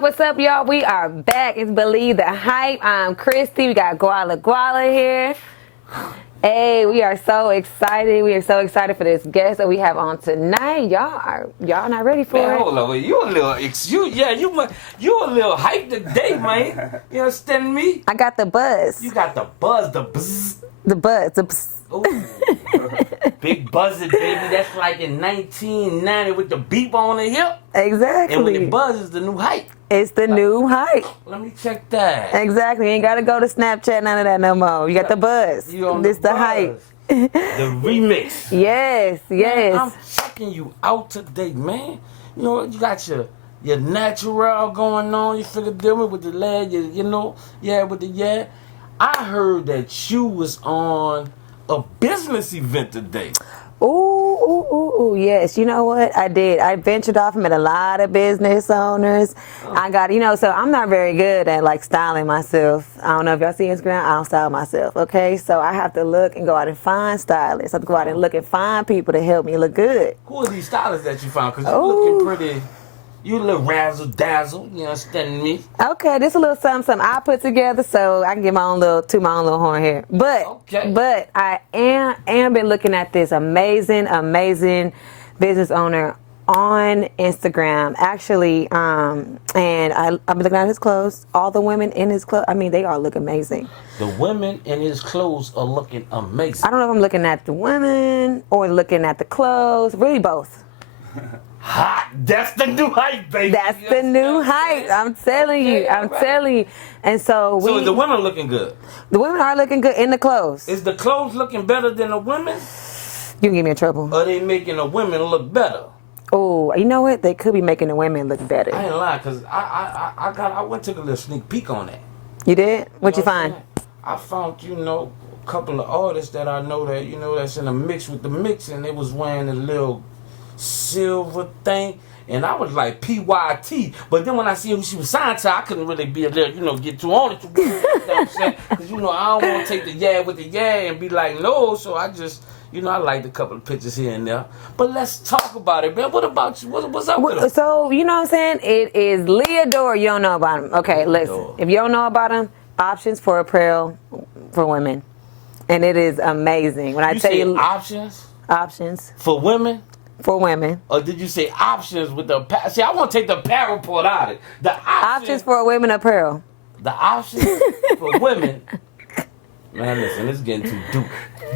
What's up, y'all? We are back. It's Believe the Hype. I'm Christy. We got Guala here. Hey, we are so excited. We are so excited for this guest that we have on tonight. Y'all not ready for Man, it? hold on. You a little you a little hype today, man. You understand me? I got the buzz. You got the buzz, the buzz. The buzz. The buzz. Ooh. Big buzzing, baby. That's like in 1990 with the beep on the hip. Exactly. And when the buzz is the new hype. It's the new hype. Let me check that. Exactly. You ain't got to go to Snapchat, none of that no more. You got the buzz. You on this the hype. The remix. Yes. Man, I'm checking you out today, man. You know, you got your natural going on. You figure dealing with the lad, I heard that you was on a business event today. Ooh, yes. You know what? I did. I ventured off and met a lot of business owners. I got, so I'm not very good at like styling myself. I don't know if y'all see Instagram. I don't style myself, okay? So I have to look and go out and find stylists. I have to go out and look and find people to help me look good. Who are these stylists that you found? Because you're looking pretty... You a little razzle-dazzle, you understand me? Okay, this a little something I put together so I can get my own little horn here. But I am been looking at this amazing business owner on Instagram, actually, and I've been looking at his clothes. All the women in his clothes, they all look amazing. The women in his clothes are looking amazing. I don't know if I'm looking at the women or looking at the clothes, really both. Hot. That's the new hype, baby. That's the new hype. I'm telling you. And so is the women looking good? The women are looking good in the clothes. Is the clothes looking better than the women? You can get me in trouble. Or are they making the women look better? Oh, you know what? They could be making the women look better. I ain't lying, because I went took a little sneak peek on that. You did? What'd you find? I found, a couple of artists that I know that, that's in a mix with the mix, and they was wearing a little silver thing, and I was like PYT, but then when I see who she was signed to, I couldn't really be a little, get too on it. You know what I'm saying? Because, I don't want to take the yeah with the yeah and be like, no, so I just, I liked a couple of pictures here and there. But let's talk about it, man. What about you? What's up with him? So, you know what I'm saying? It is Leater. You don't know about him. Okay, listen. If you don't know about him, Options4womenapparel for women. And it is amazing. When I tell you options? Options. For women? For women. Or did you say options with the... See, I want to take the apparel part out of it. The Options4womenapparel. The options for women... Man, listen, it's getting too deep.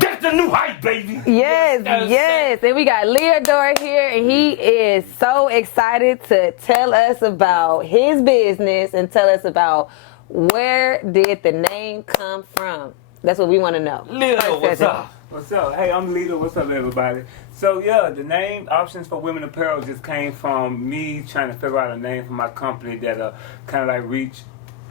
That's the new hype, baby! Yes. And we got Leater here, and he is so excited to tell us about his business and tell us about where did the name come from. That's what we want to know. Leater, what's up? What's up? Hey, I'm Leater. What's up, everybody? So, the name Options4womenapparel just came from me trying to figure out a name for my company that kind of like reach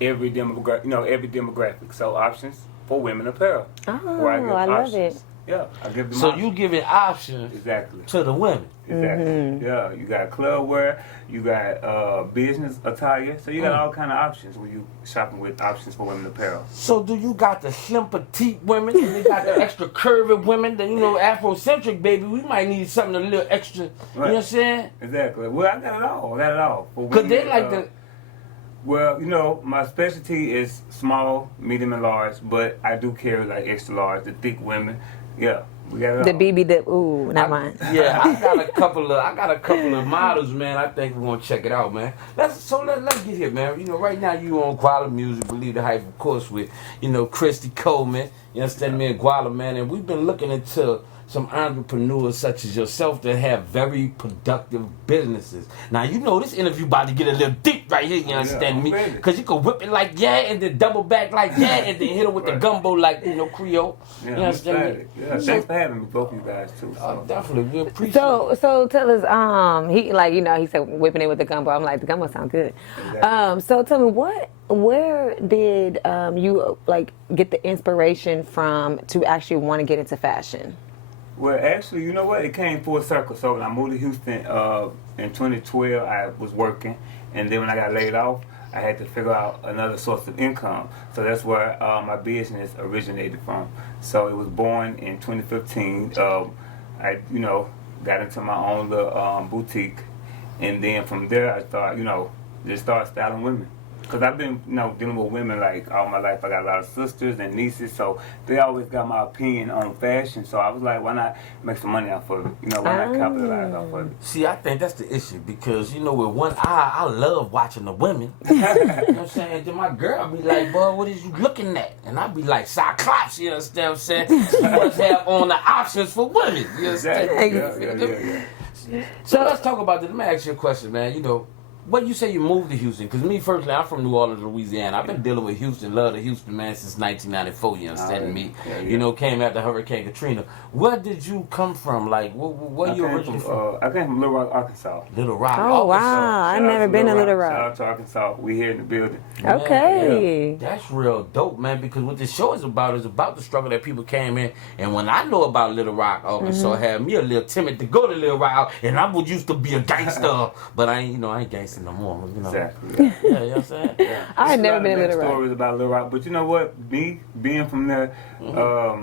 every demographic. So, Options4womenapparel. Oh, I love it. Yeah, I give them So options. you giving options to the women. Exactly. Mm-hmm. Yeah, you got club wear, you got business attire, so you got all kind of options when you shopping with Options4womenapparel. So do you got the slim petite women and they got the extra curvy women, the Afrocentric baby? We might need something a little extra. Right. You know what I'm saying? Exactly. Well, I got it all. Because they like the... Well, my specialty is small, medium, and large, but I do carry like extra large, the thick women. Yeah, we got it the all. BB dip. Ooh, not mine. Yeah, I got a couple of models, man. I think we're gonna check it out, man. Let's get here, man. Right now you on Guala Music, Believe the Hype, of course, with Christy Coleman. You understand me and Guala, man, and we've been looking into some entrepreneurs such as yourself that have very productive businesses. Now, this interview about to get a little deep right here, you understand me? Because you can whip it like and then double back like and then hit it with the gumbo like, Creole. Yeah, you understand me? Yeah, thanks for having me, both of you guys, too. So. Definitely, we appreciate it. So tell us, he said whipping it with the gumbo. I'm like, the gumbo sound good. Exactly. So tell me, where did you get the inspiration from to actually want to get into fashion? Well, actually, you know what? It came full circle. So when I moved to Houston in 2012, I was working. And then when I got laid off, I had to figure out another source of income. So that's where my business originated from. So it was born in 2015. I, got into my own little boutique. And then from there, I started, just start styling women. Because I've been, dealing with women like all my life. I got a lot of sisters and nieces, so they always got my opinion on fashion. So I was like, why not make some money off of it? Why not capitalize off of it? See, I think that's the issue because, with one eye, I love watching the women. You know what I'm saying? Then my girl be like, boy, what is you looking at? And I be like, Cyclops, you understand what I'm saying? She must have on the options for women. You understand? Yeah. So let's talk about this. Let me ask you a question, man. What you say you moved to Houston? Because me, personally, I'm from New Orleans, Louisiana. I've been dealing with Houston, love the Houston, man, since 1994, you understand me? Yeah. Came after Hurricane Katrina. Where did you come from? Like, where you originally from? I came from Little Rock, Arkansas. Little Rock, Oh, Arkansas. wow. I've never been to Little Rock. Shout out to Arkansas. We here in the building. Man, Okay. yeah, that's real dope, man, because what this show is about the struggle that people came in. And when I know about Little Rock, Arkansas, had me a little timid to go to Little Rock, and I would used to be a gangster, but I ain't gangster no more, Exactly. Yeah, you know what I'm saying? Yeah. I had never been to Little Rock. Stories about Little Rock, but you know what? Me being from there, I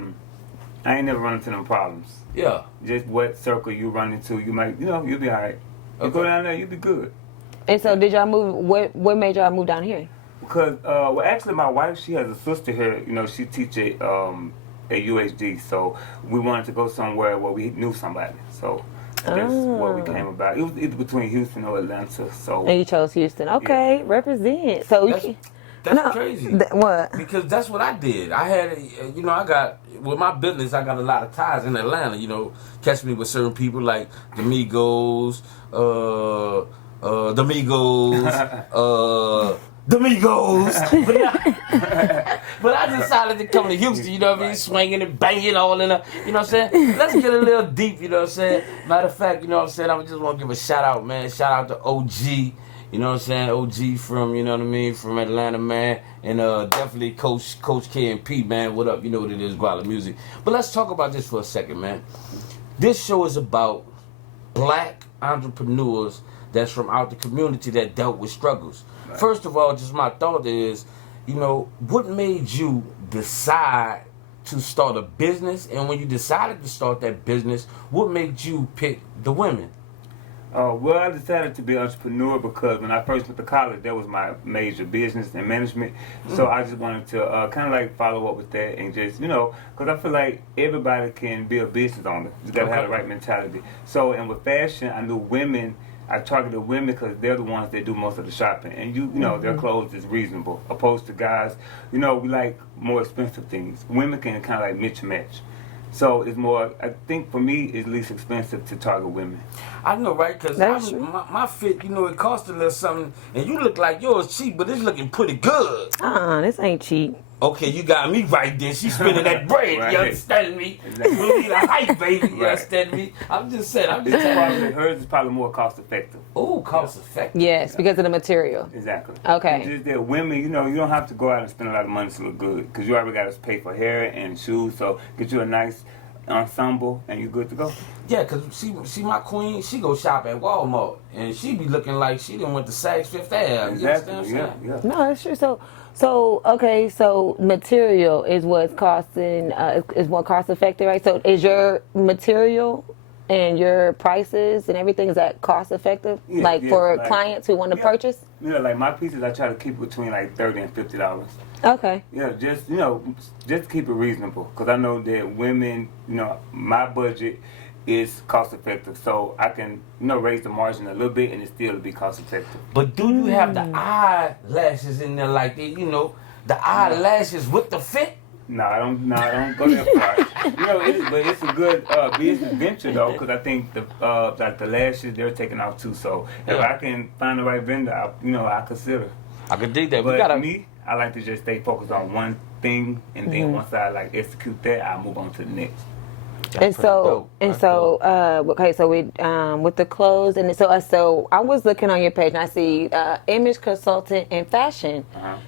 ain't never run into them problems. Yeah. Just what circle you run into, you might, you'll be all right. You go down there, you'll be good. And so, did y'all move? What made y'all move down here? Because, actually, my wife, she has a sister here. She teach at UHD, so we wanted to go somewhere where we knew somebody. So. That's what we came about. It was either between Houston or Atlanta. So And you chose Houston. Okay, represent. So that's crazy. What? Because that's what I did. I had, I got with my business. I got a lot of ties in Atlanta. Catch me with certain people like the Migos, but I decided to come to Houston, you know what I mean? Swinging and banging all in the, you know what I'm saying? Let's get a little deep, you know what I'm saying? Matter of fact, you know what I'm saying? I just want to give a shout out, man. Shout out to OG, you know what I'm saying? OG from, you know what I mean? From Atlanta, man. And definitely Coach K and P, man. What up? You know what it is, Guala Music. But let's talk about this for a second, man. This show is about black entrepreneurs that's from out the community that dealt with struggles. Right. First of all, just my thought is, what made you decide to start a business? And when you decided to start that business, what made you pick the women? Well, I decided to be an entrepreneur because when I first went to college, that was my major, business and management. So I just wanted to kind of like follow up with that and just, because I feel like everybody can be a business owner. You got to have the right mentality. So, and with fashion, I knew women. I targeted women because they're the ones that do most of the shopping, and their clothes is reasonable. Opposed to guys, we like more expensive things. Women can kind of like mix and match. So it's more. I think for me, it's least expensive to target women. I know, right? Because my fit, it cost a little something, and you look like yours cheap, but it's looking pretty good. This ain't cheap. Okay, you got me right there. She's spending that bread. Right. You understand me? Exactly. We need a hype, baby. You understand me? I'm just telling you. Hers is probably more cost effective. Oh, cost effective. Yes, because of the material. Exactly. Okay. It's just that women, you don't have to go out and spend a lot of money to look good because you already got to pay for hair and shoes. So get you a nice ensemble and you're good to go. Yeah, because see my queen, she go shop at Walmart and she be looking like she done went to Saks Fifth Ave. Exactly. You understand what I'm saying? No, that's true. So material is what's costing, is more cost effective, right? So is your material and your prices and everything, is that cost effective? For clients who want to purchase? Yeah, like my pieces, I try to keep between like $30 and $50. Okay. Yeah, just keep it reasonable because I know that women, my budget is cost effective, so I can raise the margin a little bit and it still be cost effective. But do you have the eyelashes in there like that? The eyelashes with the fit? No, I don't go that far. But it's a good business venture though, because I think the lashes they're taking off too. So if I can find the right vendor, I consider. I could dig that. But me, I like to just stay focused on one thing, and then once I execute that, I move on to the next. So with the clothes and so I was looking on your page and I see image consultant and fashion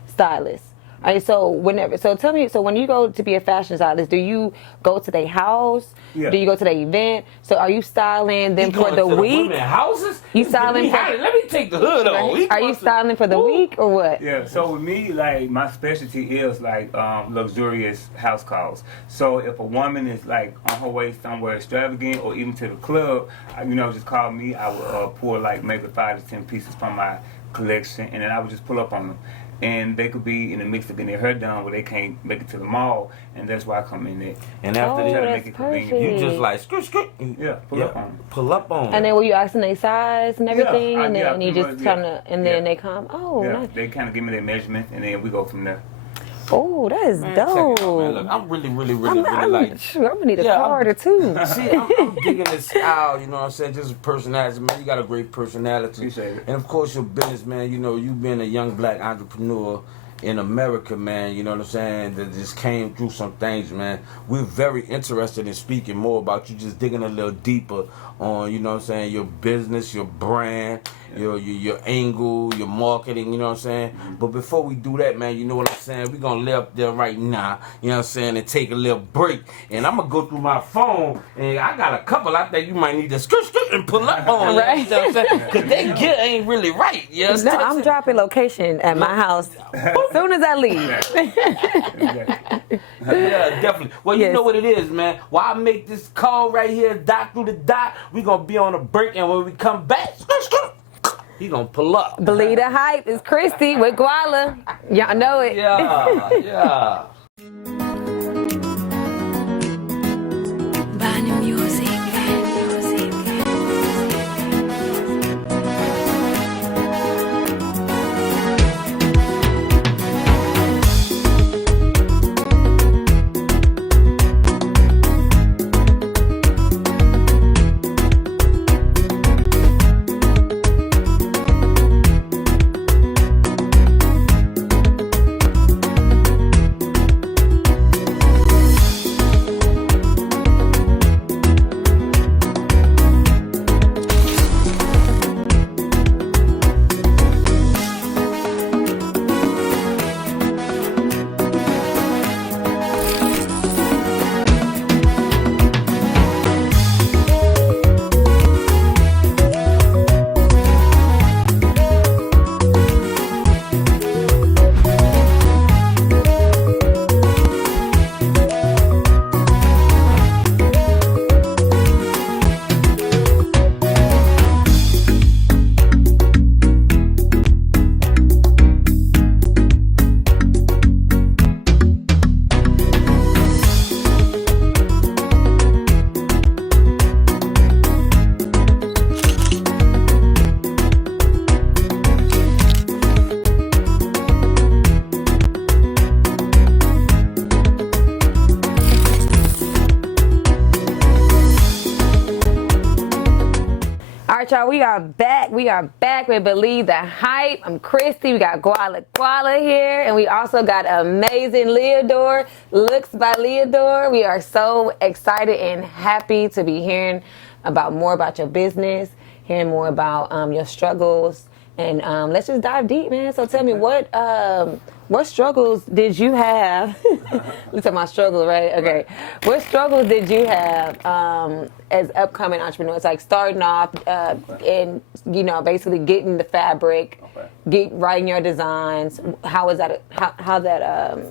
stylist. All right, so tell me, so when you go to be a fashion stylist, do you go to their house? Yeah. Do you go to their event? So are you styling them for the week? Women houses? You styling let me take the hood off. Are you styling for the week or what? Yeah, so with me, my specialty is luxurious house calls. So if a woman is on her way somewhere extravagant or even to the club, just call me. I will pull maybe 5 to 10 pieces from my collection, and then I would just pull up on them. And they could be in the mix of getting their hair done where they can't make it to the mall, and that's why I come in there. And after Oh, that, that's make it convenient. perfect. you just like skirt. Yeah, pull up on them. Pull up on. And then were you asking their size and everything, Yeah, and yeah, then you pretty just much, kind of, and then yeah. they come. Oh, Yeah, nice. they kind of give me their measurement, and then we go from there. Oh, that is Man, check it dope. out, man. Look, I'm really I'm like. gonna need a Yeah, card or two. See, I'm digging this style, you know what I'm saying? Just personality, man. You got a great personality. Appreciate it. And of course, your business, man. You know, you being a young black entrepreneur in America, man. You know what I'm saying? That just came through some things, man. We're very interested in speaking more about you, just digging a little deeper on, you know what I'm saying, your business, your brand, your angle, your marketing, you know what I'm saying? But before we do that, man, you know what I'm saying? We're going to lay up there right now, you know what I'm saying, and take a little break. And I'm going to go through my phone, and I got a couple I think you might need to skirt and pull up on. Right. You know what I'm saying? Because they get ain't really right. You know what No, I'm I'm saying? dropping location at my house as soon as I leave. Exactly. Yeah, definitely. Well, you Yes. know what it is, man. While I make this call right here, dot through the dot, we going to be on a break, and when we come back, he going to pull up. Believe the hype is Christy with Guala. Y'all know it. Yeah. Bani music. All right, y'all, we are back. We are back with Believe the Hype. I'm Christy. We got Guala here, and we also got amazing Leater, Looks by Leater. We are so excited and happy to be hearing more about your business, hearing more about your struggles, and let's just dive deep, man. So tell me, what struggles did you have? Look at my struggle, right? Okay. What struggles did you have as upcoming entrepreneurs? Like starting off and, you know, basically getting the fabric, writing your designs. How was that?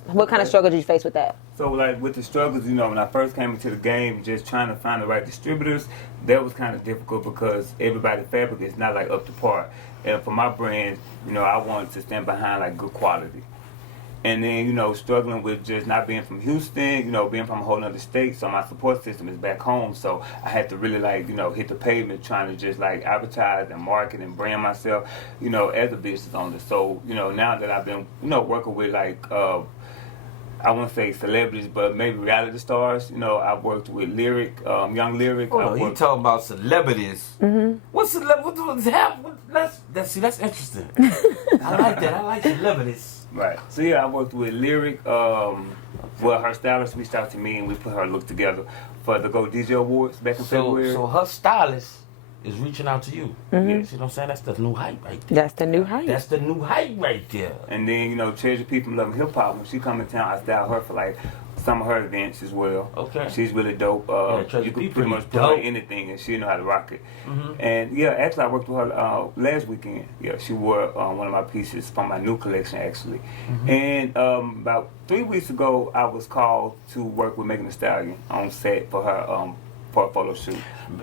What kind of struggle did you face with that? So, like, with the struggles, you know, when I first came into the game, just trying to find the right distributors, that was kind of difficult because everybody's fabric is not, like, up to par. And for my brand, you know, I wanted to stand behind, like, good quality. And then, you know, struggling with just not being from Houston, you know, being from a whole other state, so my support system is back home. So I had to really, like, you know, hit the pavement trying to just, like, advertise and market and brand myself, you know, as a business owner. So, you know, now that I've been, you know, working with, like, I won't say celebrities, but maybe reality stars. You know, I've worked with Lyric, Young Lyric. Oh, you talking about celebrities? Mm-hmm. What's that's interesting. I like that. I like celebrities. Right. So yeah, I worked with Lyric. Well, her stylist reached out to me and we put her look together for the Go DJ Awards back in February. So her stylist is reaching out to you. Mm-hmm. You know what I'm saying? That's the new hype right there. That's the new hype. That's the new hype right there. And then, you know, Treasure P from Love Hip Hop, when she come in town, I style her for like some of her events as well. Okay. She's really dope. Treasure you P can pretty much put her in anything and she know how to rock it. Mm-hmm. And yeah, actually I worked with her last weekend. Yeah, she wore one of my pieces from my new collection actually. Mm-hmm. And about 3 weeks ago, I was called to work with Megan Thee Stallion on set for her portfolio shoot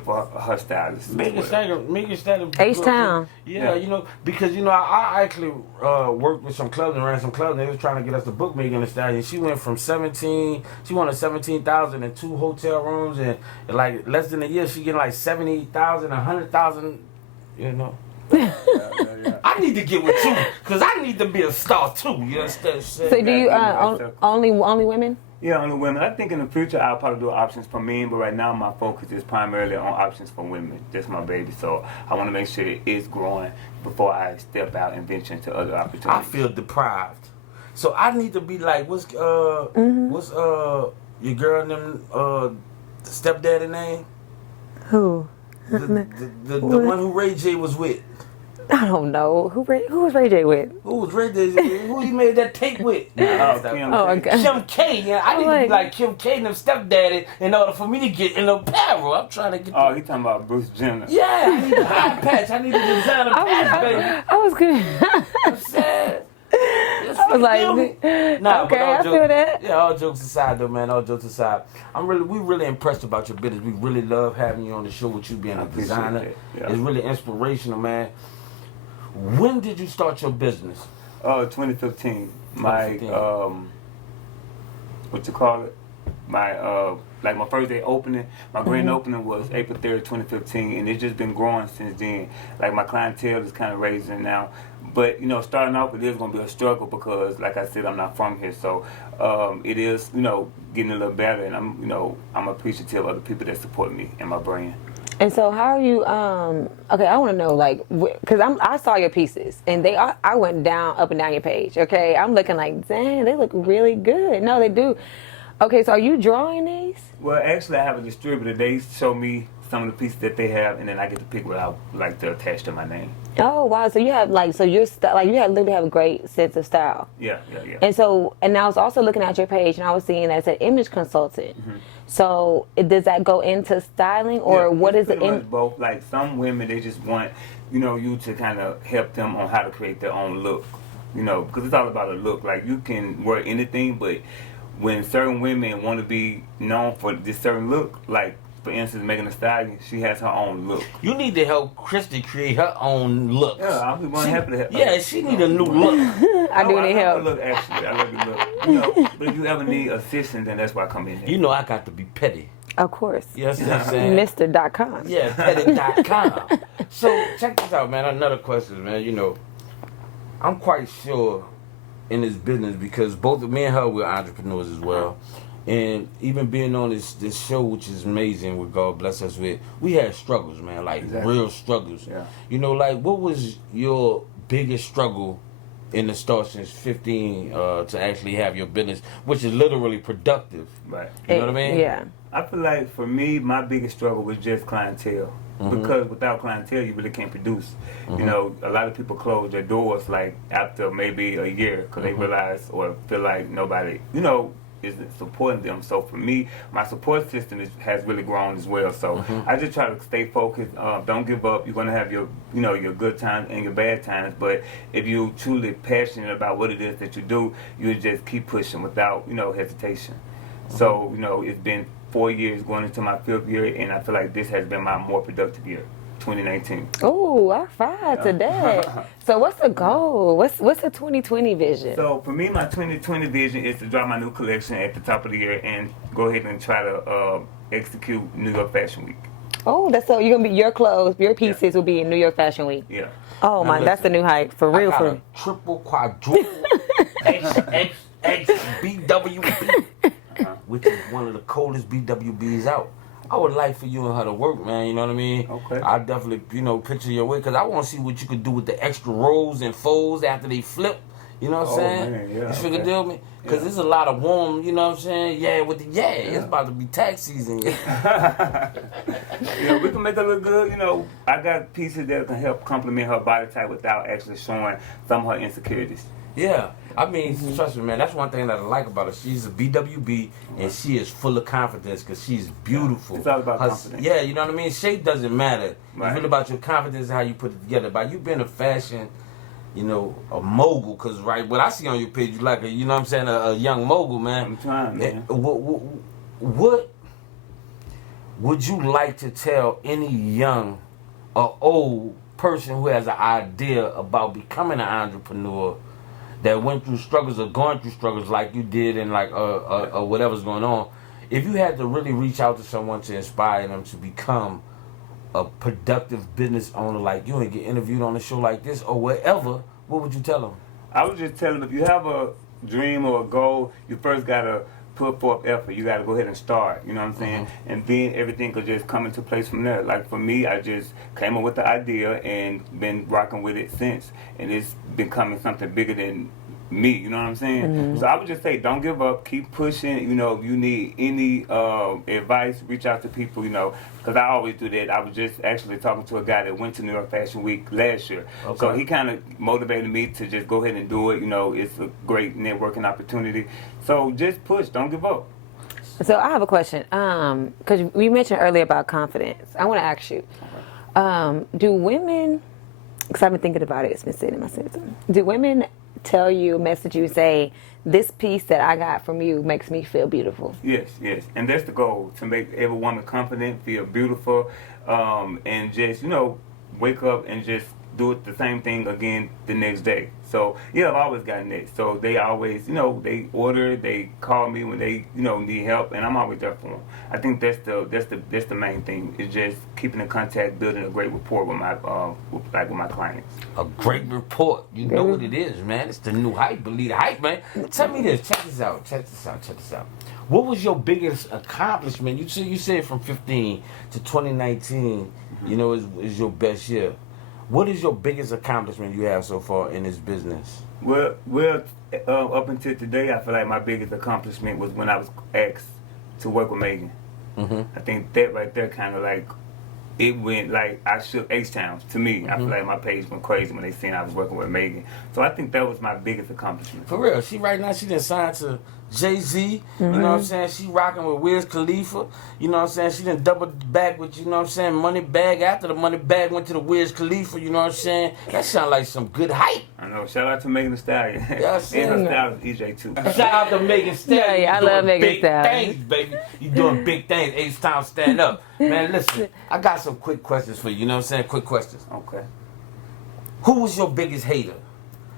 for her stylist. Megan Stallion. H-Town. Yeah, you know, because, you know, I actually worked with some clubs and ran some clubs, and they was trying to get us to book Megan Thee Stallion. She went from she wanted 17,000 and 2 hotel rooms, and like less than a year, she getting like 70,000, 100,000, you know. I need to get with you, because I need to be a star too, you understand? So do you, only women? Yeah, only women. I think in the future I'll probably do options for men, but right now my focus is primarily on options for women. That's my baby, so I want to make sure it is growing before I step out and venture into other opportunities. I feel deprived, so I need to be like, what's your girl and them stepdaddy name? Who? The one who Ray J was with. I don't know. Who was Ray J with? Who was Ray J? Who he made that tape with? Okay. Kim K. Yeah, I need to be like Kim K and them stepdaddy in order for me to get in apparel. I'm trying to get. Oh, you talking about Bruce Jenner? Yeah, I need the eye patch. I need to design a patch, baby. I was good. I'm sad. I was like, nah, okay, I feel that. Yeah, all jokes aside, though, man. All jokes aside, we really impressed about your business. We really love having you on the show with you being a designer. It's really inspirational, man. When did you start your business? 2015. My what you call it? My like my first day opening, my grand opening was April 3rd, 2015, and it's just been growing since then. Like my clientele is kind of raising now, but you know, starting off it is going to be a struggle because, like I said, I'm not from here, so it is, you know, getting a little better, and I'm appreciative of the people that support me and my brand. And so, how are you? Okay, I want to know, like, because I saw your pieces, and I went up and down your page. Okay, I'm looking like, dang, they look really good. No, they do. Okay, so are you drawing these? Well, actually, I have a distributor. They show me some of the pieces that they have, and then I get to pick what I would like to attach to my name. Oh wow! So you have you literally have a great sense of style. Yeah. And I was also looking at your page, and I was seeing that it said image consultant. Mm-hmm. So does that go into styling, or what is it? Both. Like some women, they just want, you to kind of help them on how to create their own look. Because it's all about a look. Like you can wear anything, but when certain women want to be known for this certain look, like for instance, Megan Thee Stallion, she has her own look. You need to help Christy create her own look. Yeah, I'll be more happy to help. Yeah, she need a new look. I do need help. Look, actually, I love your look. But if you ever need assistance, then that's why I come in here. I got to be petty. Of course. Yes, what I'm saying? Mr.com. Yeah, petty.com. So check this out, man. Another question, man. I'm quite sure in this business because both me and her we're entrepreneurs as well. And even being on this show, which is amazing, with God bless us with, we had struggles, man, like real struggles. Yeah. Like what was your biggest struggle in the start since 15 to actually have your business, which is literally productive? Right. You know what I mean? Yeah. I feel like for me, my biggest struggle was just clientele. Mm-hmm. Because without clientele, you really can't produce. Mm-hmm. A lot of people close their doors like after maybe a year because they realize or feel like nobody, isn't supporting them. So for me, my support system has really grown as well. So I just try to stay focused. Don't give up. You're gonna have your good times and your bad times. But if you're truly passionate about what it is that you do, you just keep pushing without hesitation. So it's been 4 years going into my 5th year, and I feel like this has been my more productive year. 2019. Oh, I fired to that. So what's the goal? What's the 2020 vision? So for me, my 2020 vision is to drop my new collection at the top of the year and go ahead and try to execute New York Fashion Week. Oh, you're gonna be your clothes, your pieces will be in New York Fashion Week. Yeah. Oh my, that's the new hype for real. I got a triple, quadruple, XX BWB, which is one of the coldest BWBs out. I would like for you and her to work, man. You know what I mean? Okay. I definitely, picture your way because I want to see what you could do with the extra rolls and folds after they flip. You know what I'm saying? Man, yeah, you figure deal me? Because there's a lot of warm, you know what I'm saying? It's about to be tax season. We can make her look good. I got pieces that can help complement her body type without actually showing some of her insecurities. Yeah. I mean, trust me, man, that's one thing that I like about her. She's a BWB, and she is full of confidence because she's beautiful. It's all about confidence. Yeah, you know what I mean? Shape doesn't matter. Right. It's really about your confidence and how you put it together. By you being a fashion, a mogul, because, what I see on your page, you like a young mogul, man. I'm trying, man. would you like to tell any young or old person who has an idea about becoming an entrepreneur that went through struggles or going through struggles like you did and like or whatever's going on, if you had to really reach out to someone to inspire them to become a productive business owner like you and get interviewed on a show like this or whatever, what would you tell them? I would just tell them, if you have a dream or a goal, you first got to put forth effort. You got to go ahead and start, you know what I'm saying? And then everything could just come into place from there. Like for me, I just came up with the idea and been rocking with it since. And it's becoming something bigger than me, you know what I'm saying? So I would just say, don't give up, keep pushing. You know, if you need any advice, reach out to people, you know, because I always do that. I was just actually talking to a guy that went to New York Fashion Week last year. Okay. So he kind of motivated me to just go ahead and do it. You know, it's a great networking opportunity. So just push, don't give up. So I have a question, because we mentioned earlier about confidence. I want to ask you, do women, because I've been thinking about it, it's been sitting in my system, do women tell you, message you, say, this piece that I got from you makes me feel beautiful? Yes, yes. And that's the goal, to make every woman confident, feel beautiful, and just, you know, wake up and just do it the same thing again the next day. So, yeah, I've always gotten that. So they always, you know, they order, they call me when they, you know, need help, and I'm always there for them. I think that's the main thing, is just keeping in contact, building a great rapport with my with my clients. A great report. You know what it is, man. It's the new hype. Believe the hype, man. Tell me this. Check this out. What was your biggest accomplishment? You said from 15 to 2019, you know, is your best year. What is your biggest accomplishment you have so far in this business? Well, up until today, I feel like my biggest accomplishment was when I was asked to work with Megan. I think that right there kind of like, it went like, I shook H-Town to me. I feel like my page went crazy when they seen I was working with Megan. So I think that was my biggest accomplishment. For real. She right now, she done signed to Jay-Z. You know what I'm saying? She rocking with Wiz Khalifa. You know what I'm saying? She done doubled back with, you know what I'm saying, Money Bag. After the Money Bag went to the Wiz Khalifa, you know what I'm saying? That sound like some good hype. I know. Shout out to Megan Thee Stallion. Yes, and her stylist, EJ, too. Shout out to Megan Thee Stallion. Yeah, I love Megan Thee Stallion. Big things, baby. You doing big things. H-Town, stand up. Man, listen, I got some quick questions for you. You know what I'm saying? Quick questions. Okay. Who was your biggest hater?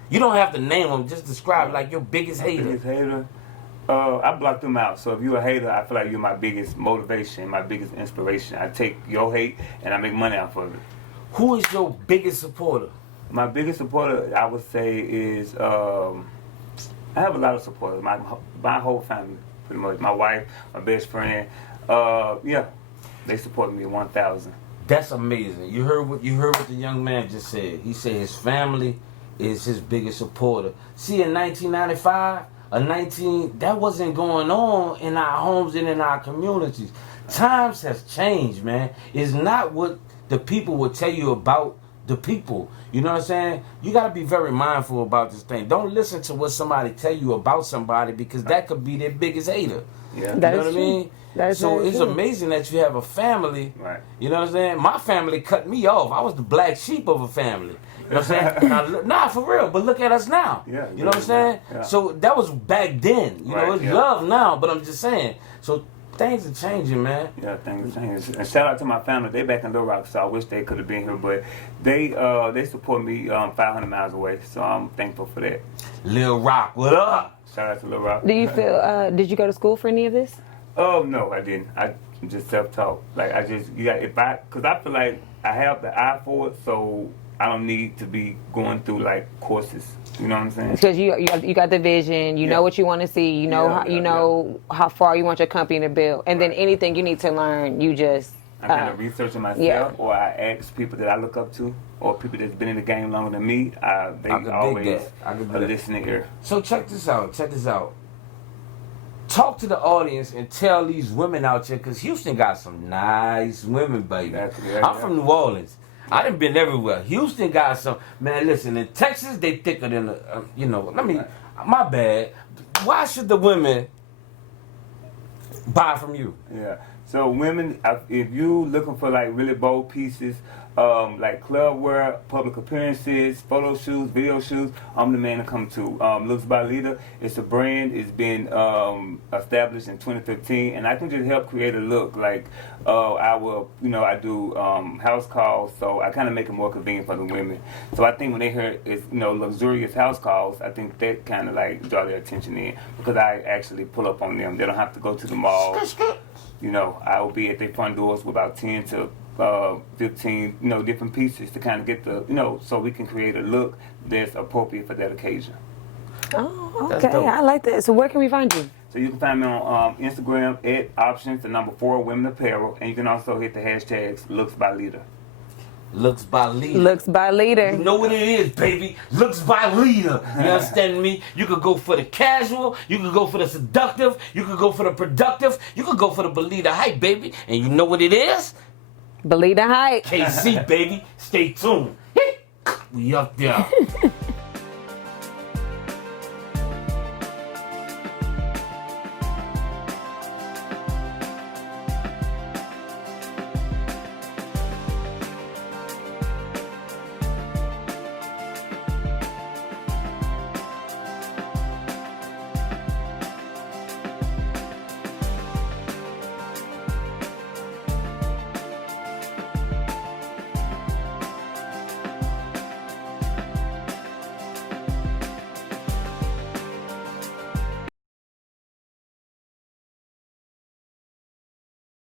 You don't have to name them. Just describe like your biggest hater. Biggest hater? I block them out. So if you're a hater, I feel like you're my biggest motivation, my biggest inspiration. I take your hate and I make money off of it. Who is your biggest supporter? My biggest supporter, I would say, is I have a lot of supporters. My whole family, pretty much. My wife, my best friend. Yeah, they support me 1,000. That's amazing. You heard what the young man just said. He said his family is his biggest supporter. See, in 1995. That wasn't going on in our homes and in our communities. Times has changed, man. It's not what the people will tell you about the people. You know what I'm saying? You got to be very mindful about this thing. Don't listen to what somebody tell you about somebody, because that could be their biggest hater. Yeah. You know what I mean? So it's true. amazing that you have a family. Right. You know what I'm saying? My family cut me off. I was the black sheep of a family. You know what I'm saying? Nah, for real. But look at us now. Yeah, you know what I'm saying? Yeah. So that was back then. You know, it's love now, but I'm just saying. So things are changing, man. Yeah, things are changing. And shout out to my family. They back in Little Rock, so I wish they could have been here. But they support me 500 miles away, so I'm thankful for that. Lil Rock, what up? Shout out to Little Rock. Do you feel, did you go to school for any of this? Oh, no, I didn't. I just self-taught. Like, because I feel like I have the eye for it, so I don't need to be going through like courses. You know what I'm saying? Because you got the vision, you know what you want to see, you know how far you want your company to build, and then anything you need to learn, you just I kind of research it myself, or I ask people that I look up to, or people that's been in the game longer than me. They always a listening ear. So check this out. Talk to the audience and tell these women out here, because Houston got some nice women, baby. I'm from New Orleans. I done been everywhere. Houston got some. Man, listen, in Texas, they thicker than the, my bad. Why should the women buy from you? Yeah. So women, if you looking for like really bold pieces, like club wear, public appearances, photo shoots, video shoots, I'm the man to come to. Looks by Leater, it's a brand. It's been established in 2015, and I can just help create a look. Like I do house calls, so I kind of make it more convenient for the women. So I think when they hear it's luxurious house calls, I think that kind of like draw their attention in, because I actually pull up on them. They don't have to go to the mall. I will be at their front doors with about 10 to 15, different pieces to kind of get the, so we can create a look that's appropriate for that occasion. Oh, okay. I like that. So where can we find you? So you can find me on Instagram at Options4womenapparel, and you can also hit the hashtags Looks by Leater. Looks by Leater. Looks by Leater. You know what it is, baby. Looks by Leater. You understand me? You could go for the casual. You could go for the seductive. You could go for the productive. You could go for the believe the hype, baby. And you know what it is? Believe the hype. KC, baby. Stay tuned. We up there.